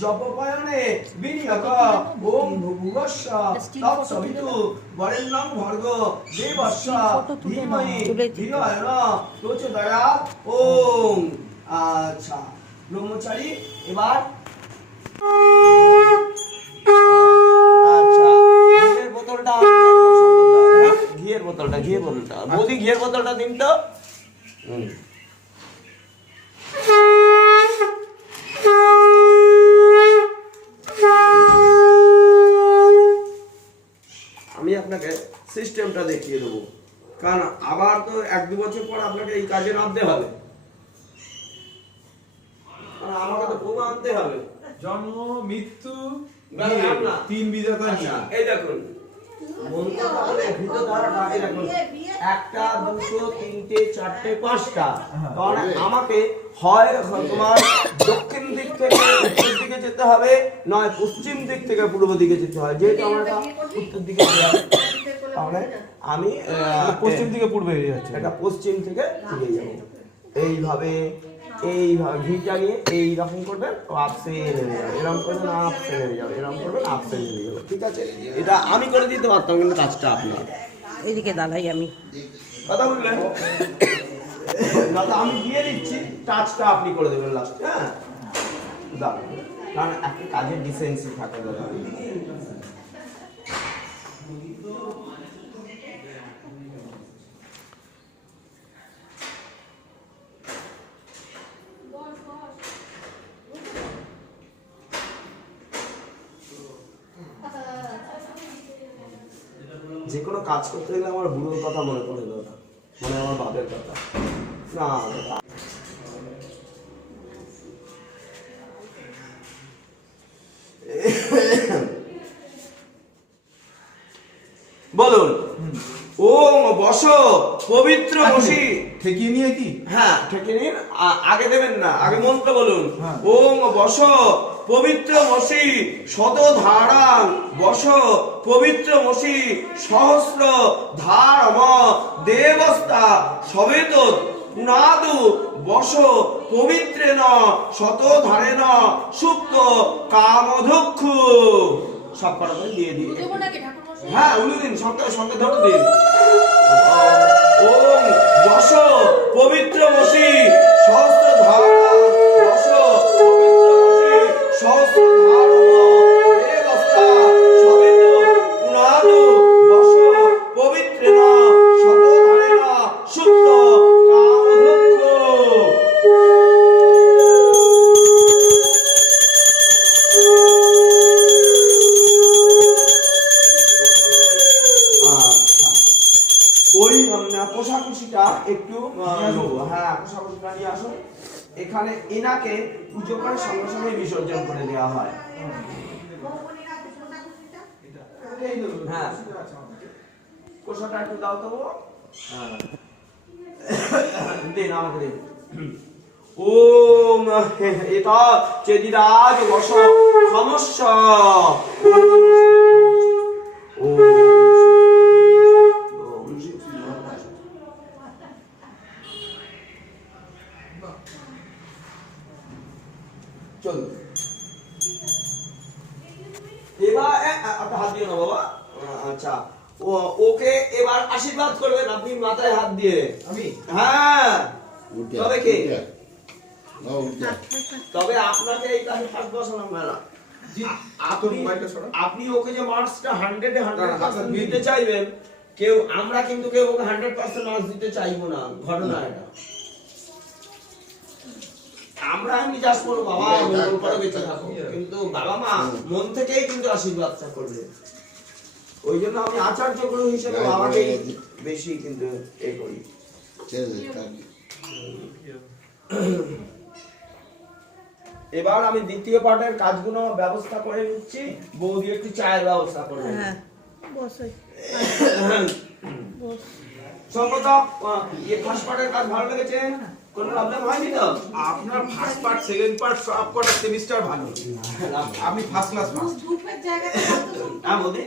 জপপায়নে বিনিয়োগ। ওম ভুভুবস্য তৎসবিতু বরেণ্যং ভর্গ দেবস্য ধীমহি ধিয়য় ন প্রচোদয়াৎ ওম। আচ্ছা ব্রহ্মচারী এবার। আচ্ছা ঘিয়ের বোতলটা? ঘিয়ের বোতলটা ঘিয়ের বোতলটা। বৌদি ঘিয়ের বোতলটা দিন তো। হুম। আমি আপনাকে সিস্টেমটা দেখিয়ে দেবো। কারণ আবার তো এক দু বছর পর আপনাকে এই কাজে নামতে হবে। আমাকে তো প্রমাণ আনতে হবে। জন্ম মৃত্যু তিন বিধাতা আচ্ছা, এই দেখুন। একটা দুটো তিনটে চারটে পাঁচটা। কারণ আমাকে হয় তোমার দক্ষিণ দিক থেকে উত্তর দিকে যেতে হবে নয় পশ্চিম দিক থেকে পূর্ব দিকে যেতে হয়। যেহেতু আমার উত্তর দিকে তাহলে আমি পশ্চিম দিকে পূর্বে যাচ্ছে। এটা পশ্চিম থেকে ফিরে যাব। এইভাবে এইভাবে ঘিটা নিয়ে এইরকম করবেন ও আপসে নেমে যাবে এরকম করবেন আপসে নেমে যাবে এরকম করবেন আপসে নেমে যাবে ঠিক আছে? এটা আমি করে দিতে পারতাম কিন্তু কাজটা আপনার। এদিকে দাঁড়াই আমি। কথা বুঝলেন দাদা আমি দিয়ে দিচ্ছি টাচটা আপনি করে দেবেন লাস্টে হ্যাঁ? দাঁড়ান কারণ একটা কাজের ডিসেন্সি থাকে দাদা যে কোনো কাজ করতে গেলে আমার বুড়োর কথা মনে পড়ে দাদা মানে আমার বাপের কথা। না দাদা বলুন। ওম বস পবিত্র বসি। ঠেকিয়ে নিয়ে কি? হ্যাঁ ঠেকে নিন আগে দেবেন না আগে মন্ত্র বলুন। হ্যাঁ। ওম বস। পবিত্র মসি শত ধারাং বস পবিত্র মসি সহস্র ধারম দেবস্তা সবেত পুনাদু বস পবিত্রেন শত ধারেন সুপ্ত কামধক্ষু। সব কটা দিয়ে দিয়ে নাকি ঠাকুর হ্যাঁ উনি দিন সঙ্গে সঙ্গে ধরে দিন ওম বস পবিত্র মসি সহস্র ধারা বস পবিত্র মসি চেদিরাজ বস সমস্য চল। এবার একটা হাত দিয়ে না বাবা। আচ্ছা। ও ওকে এবার আশীর্বাদ করবেন আপনি মাথায় হাত দিয়ে। আমি? হ্যাঁ। তবে কে। তবে আপনাকে এই কাজে ফার্স্ট বসালাম মেলা আপনি মোবাইলটা সরা। আপনি ওকে যে মার্কসটা হান্ড্রেডে হান্ড্রেড দিতে চাইবেন কেউ আমরা কিন্তু কেউ ওকে হান্ড্রেড পার্সেন্ট মার্কস দিতে চাইব না ঘটনা এটা। আমরা এমনি চাষ করব বাবা হ্যাঁ, হ্যাঁ, বেঁচে হ্যাঁ, থাকো হ্যাঁ। কিন্তু বাবা মা মন থেকেই কিন্তু আশীর্বাদটা করবে। ওই জন্য আমি আচার্য গুরু হিসেবে হ্যাঁ, বাবাকে হ্যাঁ, বেশি কিন্তু এ করি। এবার আমি দ্বিতীয় পার্টের কাজগুলো ব্যবস্থা করে নিচ্ছি। বৌদি একটু চায়ের ব্যবস্থা করবে হ্যাঁ বসই সম্ভবত ফার্স্ট পার্টের কাজ ভালো লেগেছে। কোনো প্রবলেম হয়নি তো? আপনার ফার্স্ট পার্ট সেকেন্ড পার্ট সব কটা সেমিস্টার ভালো। আপনি ফার্স্ট ক্লাস ফার্স্ট ধূপের জায়গাটা কত সুন্দর। হ্যাঁ বৌদি?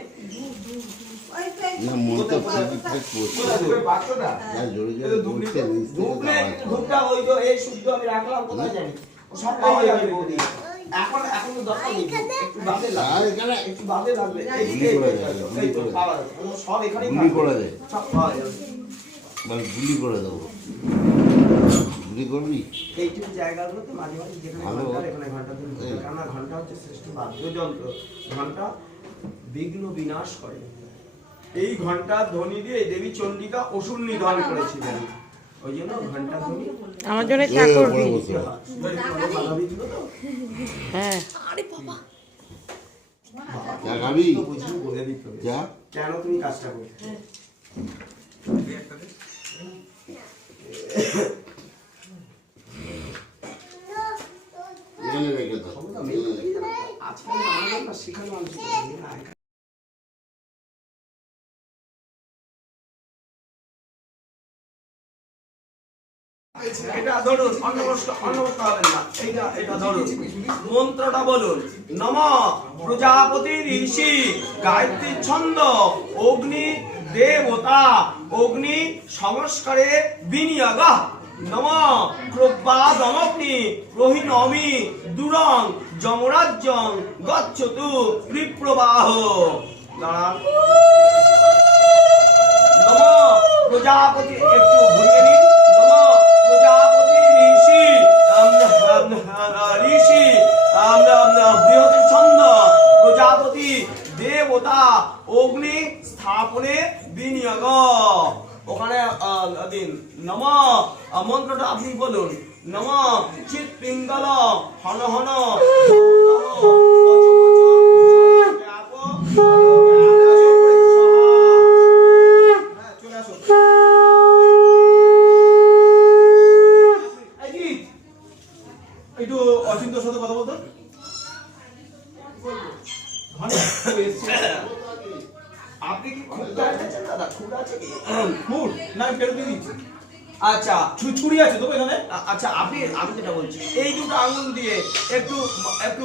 ওই তো এই মন ধূপটা ওই তো শুদ্ধ আমি রাখলাম কোথায় জানি? সব পাওয়া যাবে বৌদি এখন এখন তো দরকার নেই একটু বাদে লাগবে। এখানে একটু বাদে লাগবে। এই গুলি এই- তো। সব এখানেই গুলি সব পাওয়া যাবে। মানে গুলি করে দেবো। গুলি করবি? এইটুকু জায়গাগুলোতে মাঝে মাঝে যেখানে ঘণ্টা এখানে ঘণ্টা ধরে ঘণ্টা হচ্ছে শ্রেষ্ঠ বাদ্যযন্ত্র। ঘণ্টা বিঘ্ন বিনাশ করে। এই ঘণ্টা ধ্বনি দিয়ে দেবী চন্ডিকা অসুর নিধন করেছিলেন। ওই জন্য ঘণ্টা আমার জন্য। দিতে হয়। কোনো? হ্যাঁ তুমি কাজটা করছ। আজকাল শেখানো মানুষ এটা ধরুন অন্নবস্ত অন্নবস্ত হবেন না। এইটা এটা ধরুন। মন্ত্রটা বলুন। নম প্রজাপতি ঋষি গায়ত্রী ছন্দ অগ্নি দেবতা অগ্নি সংস্কারে বিনিয়োগ। নম প্রবাদমগ্নি রোহিণমি দুরং যমরাজ্যং গচ্ছতু বিপ্রবাহ। দাঁড়ান। নম প্রজাপতি একটু ঘুরিয়ে নিন। দেবতা অগ্নি স্থাপনে বিনিয়োগ। ওখানে দিন নম মন্ত্রটা আপনি বলুন। নম চিত পিঙ্গল, হন হন একটু একটু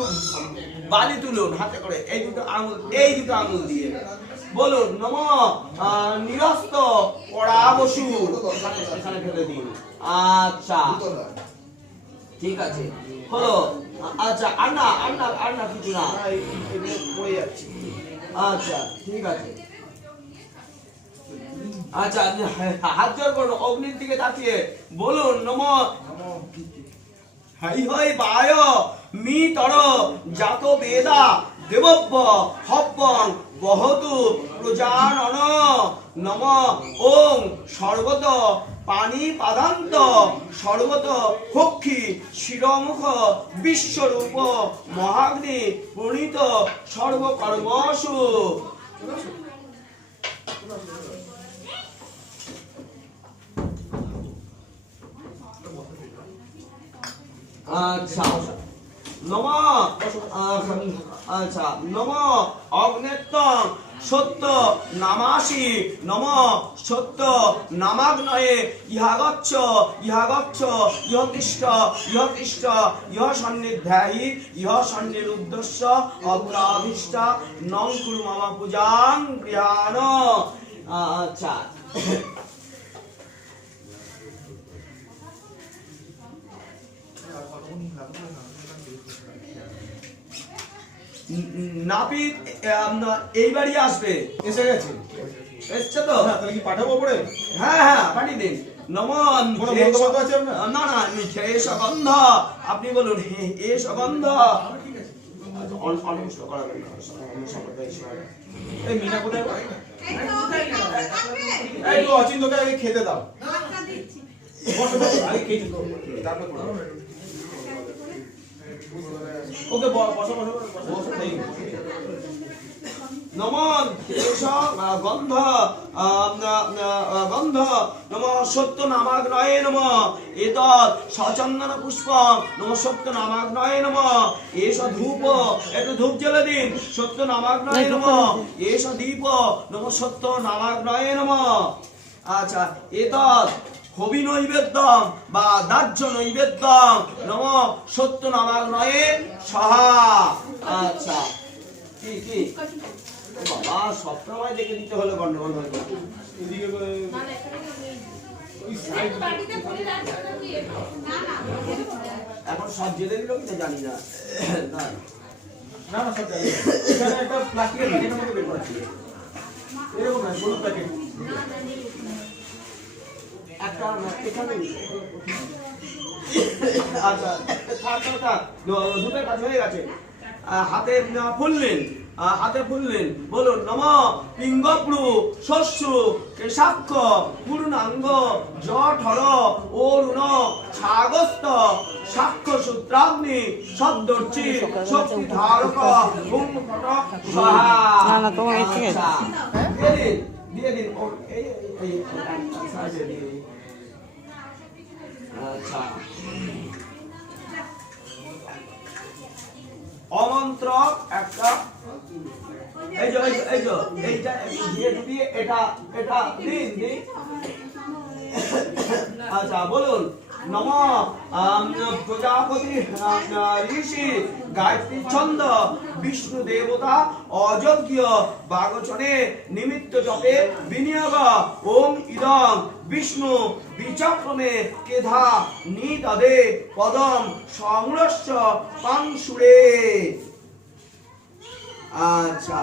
বালি তুলুন হাতে করে। এই দুটো আঙুল, এই দুটো আঙুল দিয়ে। বলুন, নম নিরস্ত পড়া বসু। ফেলে দিন। আচ্ছা। ঠিক আছে। হলো আচ্ছা আর না আর না আর না কিছু না। আচ্ছা ঠিক আছে। আচ্ছা হাত জোর করুন, অগ্নির দিকে তাকিয়ে। বলুন, নম। হাই বায়, মি তর জাত বেদা দেবব্য হব্বং, বহতু, প্রজানন, নম, ওং, সর্বত, পানি পাদান্ত, সর্বত, হক্ষী, শিরমুখ, বিশ্বরূপ, মহাগ্নি প্রণীত সর্বকর্মসু। আচ্ছা নম আচ্ছা নম, অগ্নেত্তম, সত্য নামাসি, নম, সত্য নামাগ্নয়ে, ইহাগচ্ছ ইহাগচ্ছ, ইহতিষ্ঠ ইহতিষ্ঠ ইহ সন্নিধ্যায়ী ইহ সন্নিরুদ্ধস্য অগ্রাধিষ্ঠ, নং কুরু মম পূজাং গৃহাণ। আচ্ছা নাপিত আম, এইবারই আসবে। এসে গেছে। এসছে তো? হ্যাঁ তাহলে কি পাঠাবো পরে? হ্যাঁ হ্যাঁ পাঠিয়ে দিন। নম কোনো বন্ধুবান্ধব আছে আপনার? না না এ সগন্ধ আপনি বলুন হে- এ সগন্ধ। এই মিনা? এই। এই খেতে দাও। তারপর। ওকে বসো বসো বসো বসো। খেয়ে নিও। নম এষ গন্ধ গন্ধ। নম সত্য নামাগ্নয়ে নম। এতৎ সচন্দন পুষ্প নম সত্য নামাগ্নয়ে নম। এষ ধূপ একটু ধূপ জ্বলে দিন। সত্য নামাগ্নয়ে নম। এষ দীপ নম সত্য নামাগ্নয়ে নম। আচ্ছা এতৎ হবি নৈবেদ্যম বা দাহ্য নৈবেদ্যম নম সত্য নামাগ্নয়ে সহা। আচ্ছা। কি কি? বাবা সবসময় দেখে দিতে হলো গন্ডগোল হয়ে যাবে। এখন সব জেনে নিল কিনা জানি না। না। না না সব জানি। এখানে একটা প্লাস্টিকের প্যাকেটের মধ্যে বের করা ছিল এরকম না সরু প্যাকেট একটা এখানে আচ্ছা থাক থাক থাক। দু- কাজ হয়ে গেছে। হাতে ফুললেন হাতে ফুললেন। বলুন নম পিঙ্গপ্রু শস্য কেশাক্ষ পূর্ণাঙ্গ জঠর অরুণ ছাগস্ত সাক্ষ্য সূত্রাগ্নি শব্দর্চি শক্তি ধারক। আচ্ছা, দিয়ে দিন দিয়ে দিন ও, এই এই এই সাইডে দিয়ে দিন। আচ্ছা অমন্ত্রক একটা। এই যে এই এইটা দিয়ে এটা এটা দিন দিন। আচ্ছা বলুন। নম প্রজাপতি ঋষি গায়ত্রী ছন্দ বিষ্ণু দেবতা অযোগ্য বাগচনে নিমিত্ত জপে বিনিয়োগ ওম ইদং বিষ্ণু বিচক্রমে কেধা পদম সংরস্য পাংশুরে আচ্ছা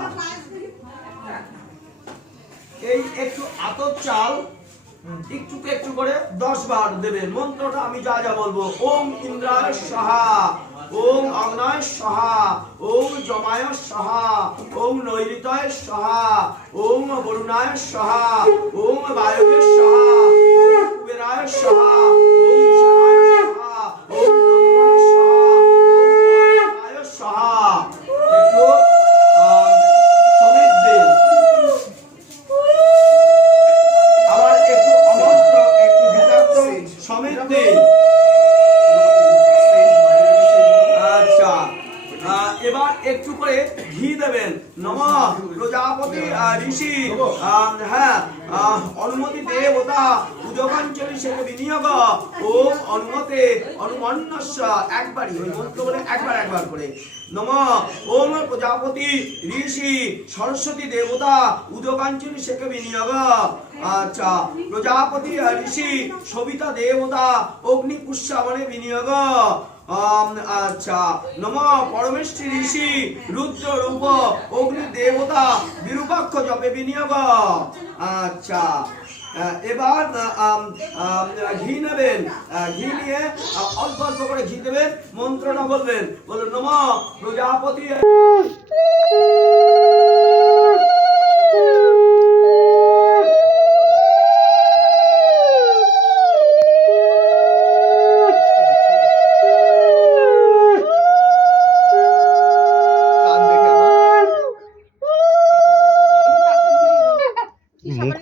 এই একটু আতর চাল। একটু একটু করে দশ বার দেবেন মন্ত্রটা আমি যা যা বলব। ওম ইন্দ্রায় সাহা, ওম অগ্নয় সাহা, ওম জমায় সাহা, ওম নৈরিতয় সাহা, ওম বরুণায় সাহা, ওম বায়ুবের সাহা, ওম কুবেরায় সাহা, ওম ঈশানায় সাহা, ওম ব্রহ্মণের সাহা ওম অগ্নায় সাহা একটু আহ, সমেত দিন আবার একটু অমস্ত একটু গীতার্থ সমেত দিন আচ্ছা আহ, এবার একটু করে ঘি দেবেন নম প্রজাপতি আহ, হ্যাঁ অনুমতি বিনিয়োগ। ও অনুমতে একবারই, ওই মন্ত্র বলে একবার একবার করে। নম, ওম প্রজাপতি ঋষি সরস্বতী দেবতা উদকাঞ্চলি সেকে বিনিয়োগ। আচ্ছা প্রজাপতি ঋষি সবিতা দেবতা, অগ্নি পুষ্যাবনে বিনিয়োগ। আচ্ছা। নম পরমেষ্ঠী ঋষি রুদ্র রূপ অগ্নি দেবতা বিরূপাক্ষ জপে বিনিয়োগ। আচ্ছা। এবার ঘি নেবেন। ঘি নিয়ে অল্প অল্প করে ঘি দেবেন, মন্ত্রটা বলবেন। বলুন, নম প্রজাপতি।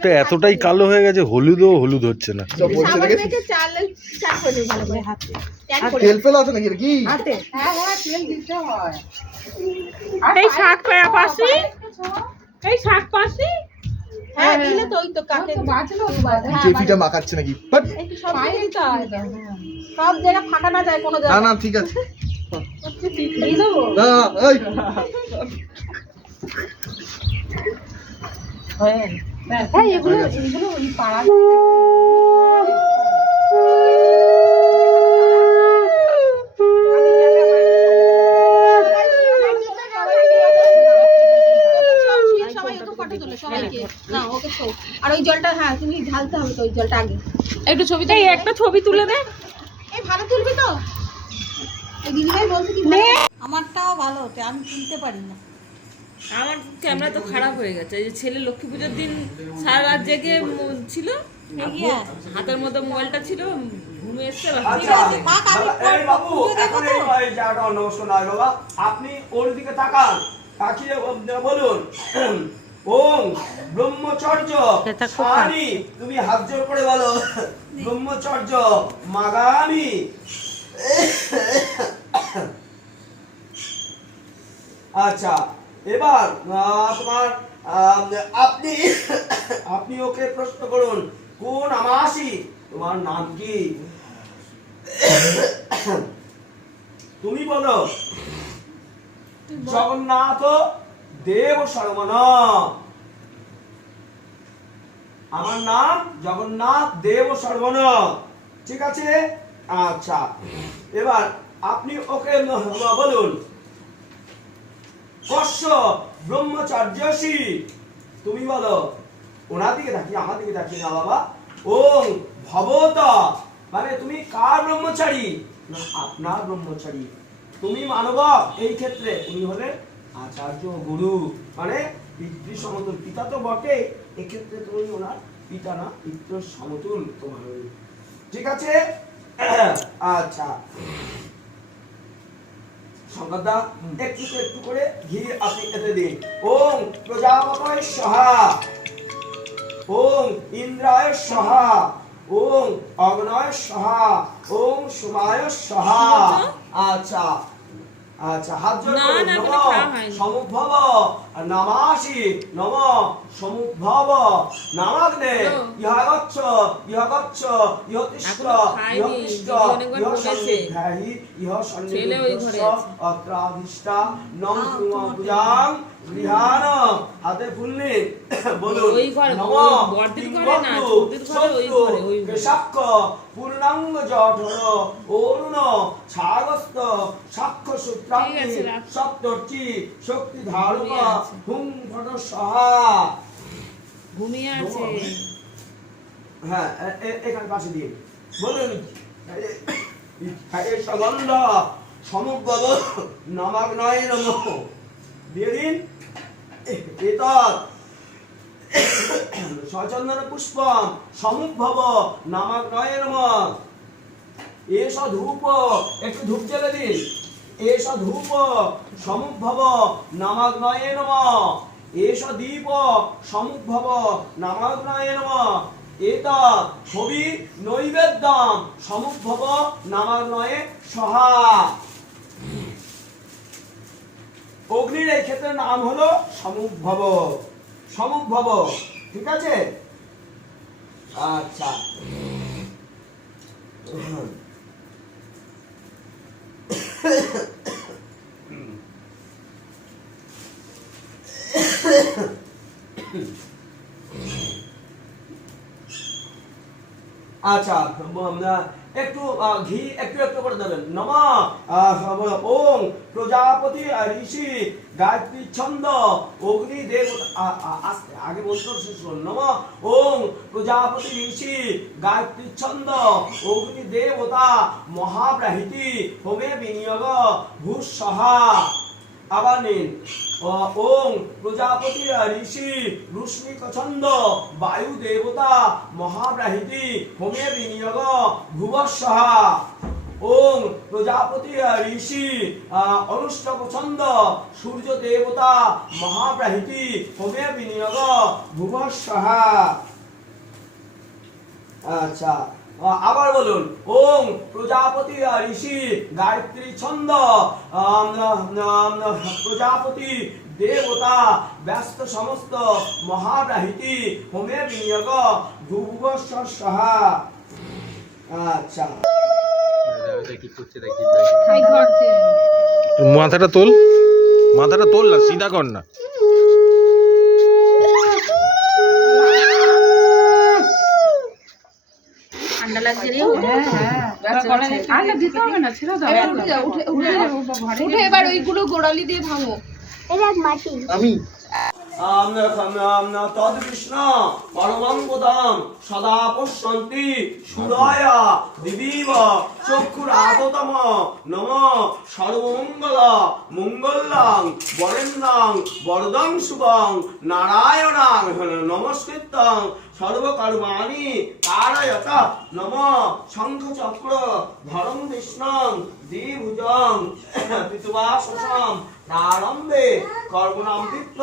মুখটা এতটাই কালো হয়ে গেছে হলুদও হলুদ হচ্ছে না। সাবান মেখে চাল চাল করে নিই ভালো করে হাতে। ট্যান করে। তেল ফেলা আছে নাকি কি? হ্যাঁ হ্যাঁ তেল দিতে হয়। এই শাক পেয়া পাশি? এই শাক পাশি? হ্যাঁ দিলে তো ওই তো কাকে বাঁচলো হ্যাঁ কেপিটা মাখাচ্ছে নাকি? সব হয় জায়গা ফাঁকা না যায় কোনো না জায়গা না ঠিক আছে। এই। হ্যাঁ এগুলো এগুলো ওই ওকে আর ওই জলটা হ্যাঁ তুমি ঢালতে হবে তো ওই জলটা আগে। একটু ছবি এই একটা ছবি তুলে দে। এই ভালো তুলবি তো। এই দিদিভাই বলছে কি আমারটাও ভালো ওঠে আমি তুলতে পারি না। আমার ক্যামেরা তো খারাপ হয়ে গেছে। এই যে ছেলে লক্ষ্মী পুজোর দিন সারা রাত জেগে ছিল হ্যাঁ। হাতের মধ্যে মোবাইলটা ছিল ঘুমে এসছে আচ্ছা। আপনি ওর দিকে তাকান। তাকিয়ে বলুন। ওম ব্রহ্মচর্য। আমি তুমি হাত জোর করে বলো। ব্রহ্মচর্য মাগামি। আচ্ছা। এবার তোমার আপনি আপনি ওকে প্রশ্ন করুন, কোন আমাসি তোমার নাম কি? তুমি বলো। জগন্নাথ দেব সর্বন আমার নাম জগন্নাথ দেব সর্বন ঠিক আছে? আচ্ছা। এবার আপনি ওকে বলুন। কশ্য ব্রহ্মচার্যসী। তুমি বলো, ওনার দিকে থাকি আমার দিকে থাকি না বাবা। ওং ভবত। মানে তুমি কার ব্রহ্মচারী? না, আপনার ব্রহ্মচারী। তুমি মানব এই ক্ষেত্রে উনি হলেন আচার্য গুরু। মানে পিতৃ সমতুল। পিতা তো বটে এক্ষেত্রে তুমি ওনার পিতা না, পিতৃ সমতুল তোমার। ঠিক আছে? আচ্ছা। সংবাদদা একটু একটু করে ঘি আপনি খেতে দিন। ওম প্রজাপতয় সহা। ওম ইন্দ্রায় সহা। ওম অগ্নয় সহা। ওম সোমায় সহা। আচ্ছা। আচ্ছা হাত জোর করুন। না, নামাসি নম সমুদ্ভব নামাগ্নে। ইহাগচ্ছ ইহাগচ্ছ ইহতিষ্ঠ ইহতিষ্ঠ ইহ সন্নিধ্যাহি ইহ আছে। অত্রাধিষ্ঠা নম পূজাং হাতে ফুল বলুন নম কিংবন্ধু। কেশাক্ষ, পূর্ণাঙ্গ জঠর অরুণ ছাগস্ত সাক্ষ্য সূত্রাঙ্গি সপ্তর্চি শক্তি ধারক। হুম ফট সহা ঘুমিয়ে আছে। হ্যাঁ এখানে পাশে দিয়ে। বলুন। সগন্ধ সমগ্র নমাগ নয় নম। দিয়ে দিন। এতৎ সচন্দন পুষ্পম সমুদ্ভব নামাগ নয় নম। এস ধূপ একটু ধূপ জ্বেলে দিন। এস ধূপ সমুদ্ভব নামাগ্নয়ে নম। এস দীপ সমুদ্ভব নামাগ্নয়ে নম। এত ছবি নৈবেদ্যম সমুদ্ভব নামাগ্নয়ে সহা। অগ্নির এই ক্ষেত্রে নাম হলো সমুদ্ভব। সমুদ্ভব, ঠিক আছে? আচ্ছা। Mm-hmm. আচ্ছা একটু ঘি একটু একটু করে দেবেন। প্রজাপতি ঋষি, গায়ত্রী, ছন্দ, অগ্নি, দেব আস্তে, আগে বলতে নম ওম প্রজাপতি, ঋষি, গায়ত্রী, ছন্দ, অগ্নি, দেবতা, মহাব্রাহিতি, হোমে বিনিয়োগ ভূসহা আবার নিন ওং, প্রজাপতি ঋষি রুষ্মিক ছন্দ বায়ু দেবতা, মহাব্রাহিতি, হোমে বিনিয়োগ, ভুবস্বহা। ওং, প্রজাপতি ঋষি সূর্য দেবতা হোমে বিনিয়োগ আচ্ছা। আবার বলুন ওম প্রজাপতি ঋষি গায়ত্রী ছন্দ প্রজাপতি দেবতা ব্যস্ত সমস্ত মহাব্রাহিতি হোমে বিনিয়োগ সাহা। আচ্ছা। মাথাটা তোল মাথাটা তোল না সিধা কর না। ঠান্ডা লাগছে রে ঠান্ডা দিতে হবে না ছেড়ে দাও উঠে এবার ওইগুলো গোড়ালি দিয়ে ভাঙো এবার মাটি কৃষ্ণ পরমং পদম সদা পশ্যন্তি, সুরায় দিবীব চক্ষুরাততম নম, সর্বমঙ্গল মঙ্গলাং বরেণ্যং, বরদং শুভং, নারায়ণাং নমস্কৃতং সর্বকর্মাণি কারয়ত নম শঙ্খ চক্র ধরম কৃষ্ণং, দ্বিভুজং পিতুবাসম প্রারম্ভে কর্মণাম পিত্ত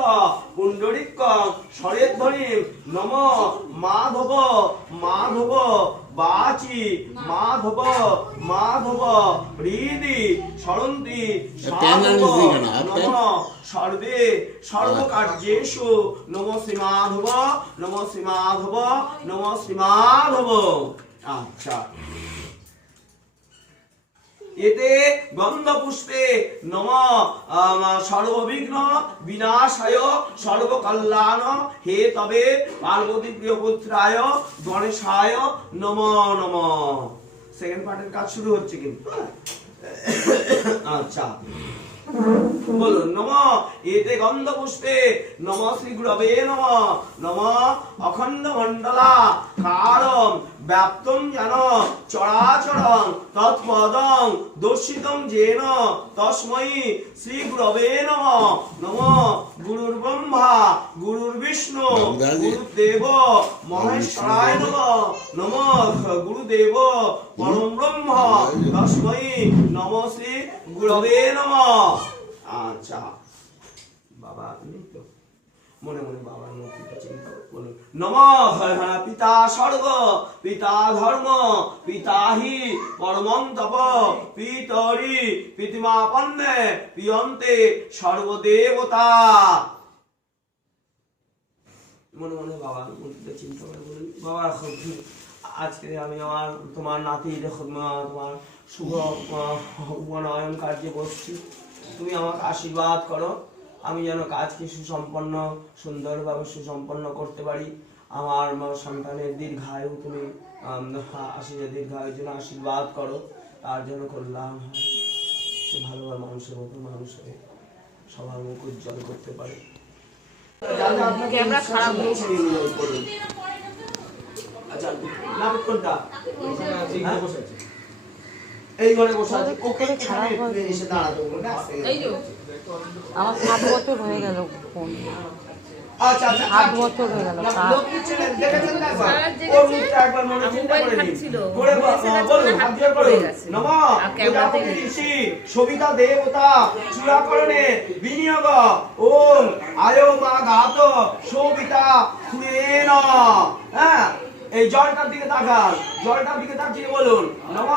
পুণ্ডরিক সরেধ্বনি নম মাধব মাধব বাচি মাধব মাধব হৃদি সরন্তি নম সর্বে সর্বকার্যেষু নম শ্রী মাধব নম শ্রী মাধব নম শ্রী মাধব। আচ্ছা। এতে গন্ধ পুষ্পে নম সর্ববিঘ্ন বিনাশায় সর্বকল্যাণ। হে তবে পার্বতী প্রিয় পুত্রায় গণেশায় নম নম। সেকেন্ড পার্টের কাজ শুরু হচ্ছে কিন্তু হ্যাঁ? আচ্ছা। বলুন, নম, এতে গন্ধ পুষ্পে নম শ্রী গুরবে নম। নম অখণ্ড মণ্ডলা কারম ব্যাপ্তম যেন চরাচরং তৎপদং দর্শিতং যেন তস্মৈ শ্রী গুরবে নম নম গুরুর ব্রহ্মা গুরুর বিষ্ণু গুরুদেব মহেশ্বরায় নম নম গুরুদেব পরম ব্রহ্ম তস্মৈ নম শ্রী গুরবে নম। আচ্ছা। বাবা তো মনে মনে বাবার মূর্তিটা চিন্তা নম পিতা স্বর্গ, পিতা ধর্ম, পিতা হি পরমং তপ, পিতরি পিতিমা পন্নে পিয়ন্তে সর্বদেবতা। মনে মনে বাবার মূর্তিটা চিন্তা করে বলুন। বাবা আজকে আমি আমার তোমার নাতি তোমার শুভ উপনয়ন কার্যে বসছি। তুমি আমাকে আশীর্বাদ করো। আমি যেন কাজকে সুসম্পন্ন সুন্দরভাবে সুসম্পন্ন করতে পারি। আমার মা- সন্তানের দীর্ঘায়ু তুমি আশীর্বাদ দীর্ঘায়ুর জন্য আশীর্বাদ করো। তার জন্য কল্যাণ হয়। সে ভালো ভালো মানুষের মতো মানুষ হয়ে সবার মুখ উজ্জ্বল করতে পারে। ক্যামেরা খারাপ হয়েছে। আচ্ছা আছে। এই ঘরে বসে আছে। ওকে। এসে দাঁড়াতে বলো না এই যে। আমার সাত বছর হয়ে গেল ফোন। আচ্ছা আচ্ছা আট বছর হয়ে গেল। ঋষি, সবিতা দেবতা চূড়াকরণে বিনিয়োগ। ওম আয়ো মা গাত সবিতা হ্যাঁ এই জলটার দিকে তাকান। জলটার দিকে তাকিয়ে বলুন নম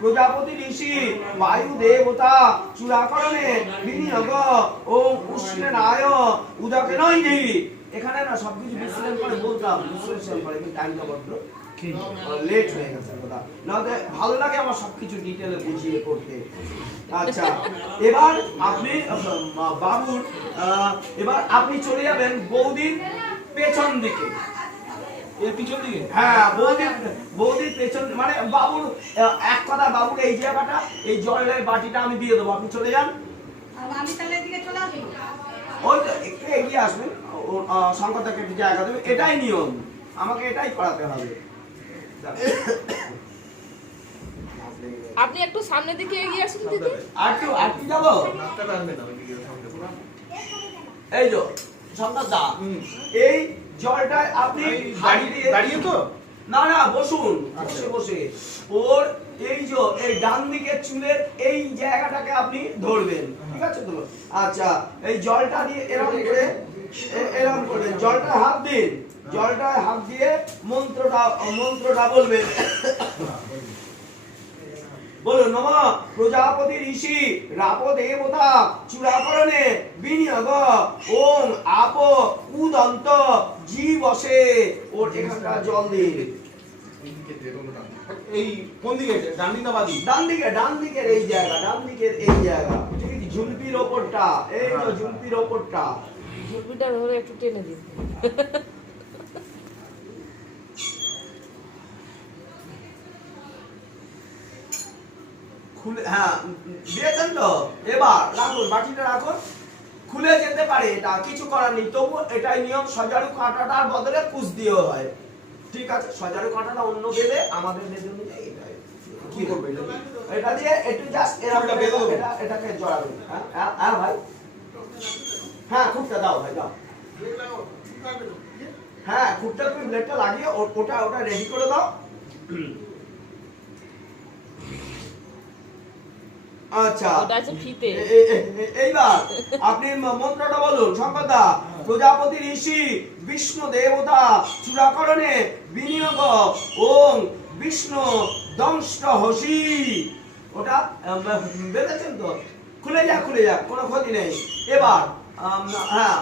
প্রজাপতি ঋষি বায়ু দেবতা চূড়াকরণে বিনিয়োগ ওম উষ্ণেনায় উদকে নয় দেহি এখানে না সবকিছু বিশ্লেষণ করে বলতাম বিশ্লেষণ করে কিন্তু টাইমটা বড্ড লেট হয়ে গেছে কথা নাহলে ভালো লাগে আমার সবকিছু ডিটেলে বুঝিয়ে করতে আচ্ছা এবার আপনি বাবুর আহ, এবার আপনি চলে যাবেন বৌদির পেছন দিকে। এর পিছন দিকে? হ্যাঁ বৌদির বৌদির পেছন মানে বাবুর এক কথা বাবুর এই জায়গাটা এই জলের বাটিটা আমি দিয়ে দেবো। আপনি চলে যান। আমি তাহলে এদিকে চলে আসব ওই একটু এগিয়ে আসবেন ও সংকটটাকে একটু জায়গা দেবে এটাই নিয়ম। আমাকে এটাই করাতে হবে। আপনি একটু সামনের দিকে এগিয়ে আসুন দিদি। আর একটু আর একটু যাব? সামনে। এই তো সম্পদ দা এই জলটা আপনি দাঁড়িয়ে- দাঁড়িয়ে তো? না না বসুন বসে বসে। ওর এই যে এই ডান দিকে চুলের এই জায়গাটাকে আপনি ধরবেন। ঠিক আছে তো? আচ্ছা এই জলটা দিয়ে এরকম করে এরকম করবেন। জলটা হাত দিন। জলটা হাত দিয়ে মন্ত্রটা মন্ত্রটা বলবেন। বলুন নম প্রজাপতি ঋষি রাপ দেবতা চূড়াকরণে বিনিয়োগ ওম আপ উদন্ত জীবসে। ওর এখানটা জল দিন এই কোন দিকে? ডান দিক বাদি ডান দিকে ডান দিকের এই জায়গা ডান দিকের এই জায়গা। ঠিক আছে ঝুলপির ওপরটা এই তো ঝুলপির ওপরটা। ঝুলপিটা ধরে একটু টেনে দিন। খুলে হ্যাঁ দিয়েছেন তো? এবার রাখুন বাটিটা রাখুন। খুলে যেতে পারে এটা কিছু করার নেই। তবু এটাই নিয়ম সজারু কাঁটাটার বদলে কুচ দিয়েও হয়। ঠিক আছে সজারু কাঁটাটা অন্য বেঁধে আমাদের বেঁধে অনুযায়ী এটাই। কি করবে এটা? দিয়ে? এটা একটু জাস্ট এরকম? এটা এটাকে জড়াবেন। হ্যাঁ হ্যাঁ, হ্যাঁ ভাই। হ্যাঁ খুঁটটা দাও ভাই দাও। হ্যাঁ খুঁটটা তুমি ব্লেডটা লাগিয়ে ওটা ওটা রেডি করে দাও। আচ্ছা। ওটা আছে ফিতে এইবার আপনি মন্ত্রটা বলুন সম্পদা প্রজাপতি ঋষি বিষ্ণু দেবতা চূড়াকরণে বিনিয়োগ ওম বিষ্ণু দংষ্ট হসি ওটা বেঁধেছেন তো? খুলে যাক খুলে যাক কোনো ক্ষতি নেই। এবার হ্যাঁ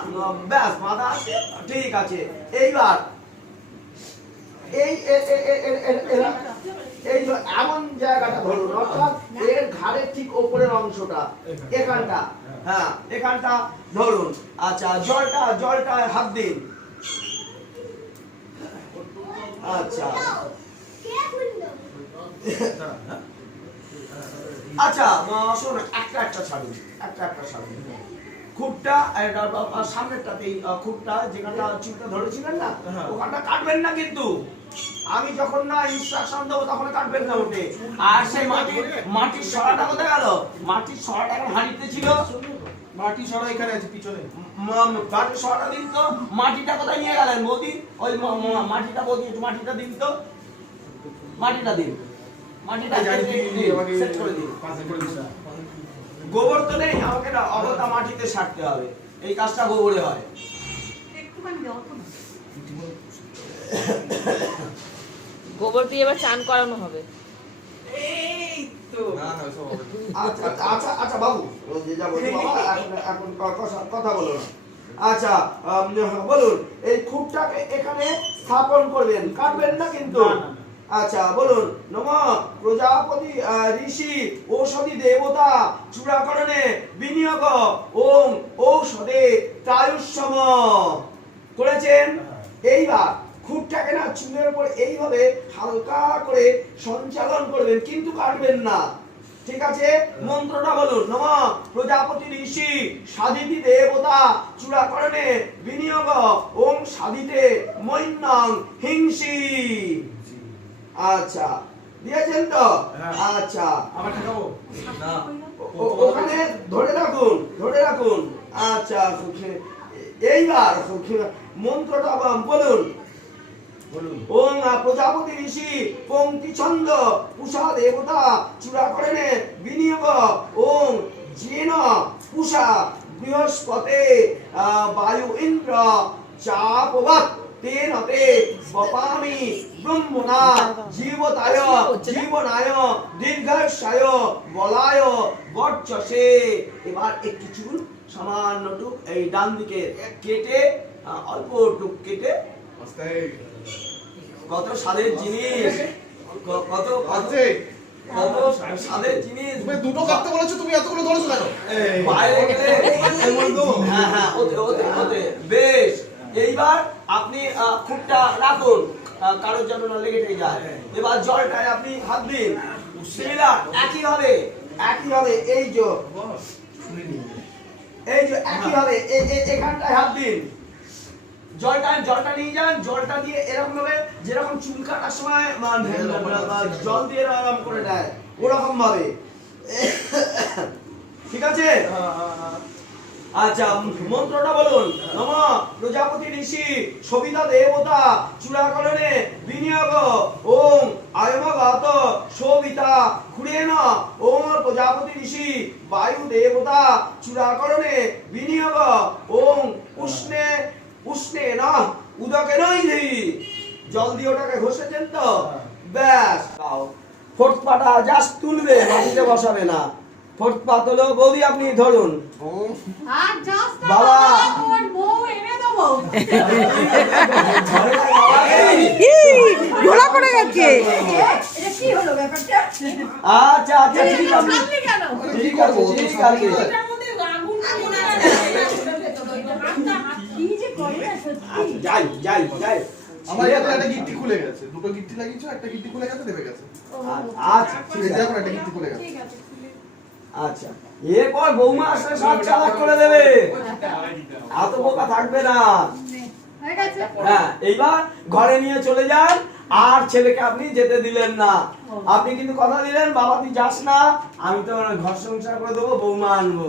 ব্যাস বাঁধা আছে? ঠিক আছে। এইবার এই এ- এ- এ- এই যে এমন জায়গাটা ধরুন অর্থাৎ এর ঘাড়ের ঠিক ওপরের অংশটা এখানটা হ্যাঁ এখানটা ধরুন। আচ্ছা জলটা জলটা হাত দিন। আচ্ছা? আচ্ছা শোন একটা একটা ছাড়ুন একটা একটা ছাড়ুন। আহ, সামনেরটাতেই খুঁটটা যেখানটা চুলটা ধরেছিলেন না হ্যাঁ। ওখানটা কাটবেন না কিন্তু। আমি যখন না ইনস্ট্রাকশন দেবো তখন কাটবেন না ওঠে। আর সেই মাটি মাটির সরাটা কোথায় গেল? মাটির সরাটা এখন হাঁড়িতে ছিল। মাটি সরা এখানে আছে পিছনে। ম- মাটির সরাটা দিন তো। মাটিটা কোথায় নিয়ে গেলেন বৌদি? ওই ম- ম- মাটিটা বৌদি একটু মাটিটা দিন তো। মাটিটা দিন। মাটিটা দিন, দিন, সেট করে দিন। পাশে করে দিস না। গোবর তো নেই আমাকে না অবতা মাটিতে সারতে হবে। এই কাজটা গোবরে হয়। গোবর দিয়ে এবার চান করানো হবে। না, না, না। আচ্ছা আচ্ছা, আচ্ছা আচ্ছা বাবু যে বাবা এখন এখন কথা- কথা বলো না। আচ্ছা বলুন এই খুঁটটাকে এখানে স্থাপন করবেন কাটবেন না কিন্তু। আচ্ছা বলুন নম প্রজাপতি আহ, ঋষি ঔষধি দেবতা চূড়াকরণে বিনিয়োগ ওম ঔষধে তায়ুষ্যম করেছেন? এইবার খুঁটটাকে না চুলের উপর এইভাবে হালকা করে সঞ্চালন করবেন কিন্তু কাটবেন না। ঠিক আছে? মন্ত্রটা বলুন। নম। প্রজাপতি ঋষি সাধিতি দেবতা চূড়াকরণে বিনিয়োগ। ওম সাধিতে মৈন্যং হিংসি। আচ্ছা। দিয়েছেন তো? হ্যাঁ। আচ্ছা। ওখানে ধরে রাখুন ধরে রাখুন। আচ্ছা এইবার মন্ত্রটা বলুন। বলুন। ওং প্রজাপতি ঋষি পঙ্ক্তি ছন্দ পুষা দেবতা বিনিয়োগ ওং জেন পুষা বৃহস্পতে বায়ু ইন্দ্র চাপবৎ তেন তে বপামি ব্রহ্মণা জীবতায় জীবনায় দীর্ঘায়ুষায় বলায় বর্চসে এবার একটু চুল সামান্যটুক এই ডান দিকে কেটে অল্প টুক কেটে। কত স্বাদের জিনিস? কত কত আছে। কত স্বাদের জিনিস? তুমি দুটো কাটতে বলেছ তুমি এতগুলো ধরেছো কেন? বাইরে গেলে হ্যাঁ হ্যাঁ ওতে ওতে ওতে। বেশ এইবার আপনি আহ, খুঁটটা রাখুন। কারোর জন্য না লেগে যায়। এবার জলটায় আপনি হাত দিন। সিমিলার একই ভাবে একই ভাবে এই যে এই যে একই ভাবে এ- এ- এখানটায় হাত দিন। জলটা জলটা নিয়ে যান জলটা দিয়ে এরকম ভাবে যেরকম চুল কাটার সময় জল দিয়ে এরকম করে দেয় ওরকম ভাবে ঠিক আছে? আচ্ছা মন্ত্রটা বলুন। নম প্রজাপতি ঋষি সবিতা দেবতা চূড়াকরণে বিনিয়োগ ওম আয়মগত সবিতা খুড়েন ওম প্রজাপতি ঋষি বায়ু দেবতা চূড়াকরণে বিনিয়োগ ওম উষ্ণে উষ্ণে না উদকে নই জল দিয়ে ওটাকে ঘষেছেন তো ব্যাস তাও ফোর্থ পাটা জাস্ট তুলবে মাটিতে বসাবে না ফোর্থ পাত হলো বৌদি আপনি ধরুন বাবা। পড়ে গেছে আচ্ছা আচ্ছা ঠিক আছে ঠিক আছে ঠিক আছে এটার মধ্যে আগুন আগুন আছে কি যে করে না সত্যি যাই যাই যাই আমার এখানে একটা গিট্টি খুলে গেছে। দুটো গিট্টি লাগিয়েছো একটা গিট্টি খুলে গেছে দেবে গেছে। আচ্ছা ঠিক আছে। একটা গিট্টি খুলে গেছে। আচ্ছা এরপর বৌমা আসলে সব চালাক করে দেবে। এত বোকা থাকবে না। হ্যাঁ এইবার ঘরে নিয়ে চলে যান আর ছেলেকে আপনি যেতে দিলেন না। আপনি কিন্তু কথা দিলেন বাবা তুই যাস না। আমি তো ঘর সংসার করে দেবো বৌমা আনব।